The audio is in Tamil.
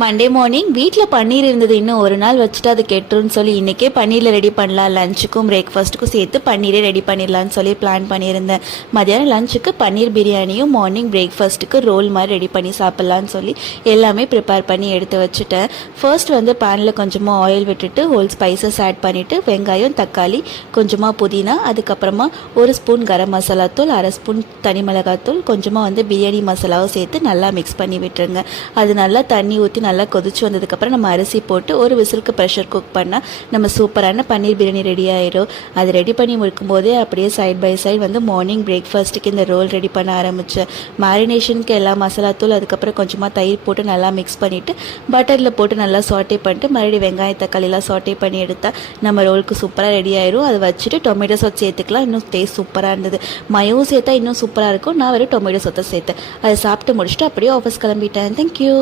மண்டே மார்னிங் வீட்டில் பன்னீர் இருந்தது, இன்னும் ஒரு நாள் வச்சுட்டு அது கெட்டுருன்னு சொல்லி இன்றைக்கே பன்னீரில் ரெடி பண்ணலாம், லஞ்சுக்கும் பிரேக்ஃபாஸ்ட்டுக்கும் சேர்த்து பன்னீரே ரெடி பண்ணிடலான்னு சொல்லி பிளான் பண்ணியிருந்தேன். மதியானம் லஞ்சுக்கு பன்னீர் பிரியாணியும் மார்னிங் பிரேக்ஃபாஸ்ட்டுக்கு ரோல் மாதிரி ரெடி பண்ணி சாப்பிட்லான்னு சொல்லி எல்லாமே ப்ரிப்பேர் பண்ணி எடுத்து வச்சுட்டேன். ஃபர்ஸ்ட் பேனில் கொஞ்சமாக ஆயில் விட்டுட்டு ஹோல் ஸ்பைசஸ் ஆட் பண்ணிவிட்டு வெங்காயம், தக்காளி, கொஞ்சமாக புதினா, அதுக்கப்புறமா ஒரு ஸ்பூன் கரம் மசாலா தூள், அரை ஸ்பூன் தனி மிளகாத்தூள், கொஞ்சமாக பிரியாணி மசாலாவும் சேர்த்து நல்லா மிக்ஸ் பண்ணி விட்டுருங்க. அது நல்லா தண்ணி ஊற்றி நல்லா கொதிச்சு வந்ததுக்கப்புறம் நம்ம அரிசி போட்டு ஒரு விசிலுக்கு ப்ரெஷர் குக் பண்ணால் நம்ம சூப்பரான பன்னீர் பிரியாணி ரெடி ஆயிடும். அது ரெடி பண்ணி முடிக்கும் போதே அப்படியே சைட் பை சைடு மார்னிங் பிரேக்ஃபாஸ்ட்டுக்கு இந்த ரோல் ரெடி பண்ண ஆரம்பித்தேன். மேரினேஷனுக்கு எல்லா மசாலா தூள், அதுக்கப்புறம் கொஞ்சமாக தயிர் போட்டு நல்லா மிக்ஸ் பண்ணிவிட்டு பட்டரில் போட்டு நல்லா சாட்டே பண்ணிட்டு மறுபடியும் வெங்காயம் தக்காளிலாம் சாட்டே பண்ணி எடுத்தால் நம்ம ரோலுக்கு சூப்பராக ரெடி ஆயிடும். அதை வச்சுட்டு டொமேட்டோ சாஸ் சேர்த்துக்கலாம், இன்னும் டேஸ்ட் சூப்பராக இருந்தது. மயவும் சேர்த்தா இன்னும் சூப்பராக இருக்கும். நான் வெறும் டொமேட்டோ சாஸை சேர்த்தேன். அதை சாப்பிட்டு முடிச்சுட்டு அப்படியே ஆஃபீஸ் கிளம்பிட்டேன். தேங்க்யூ.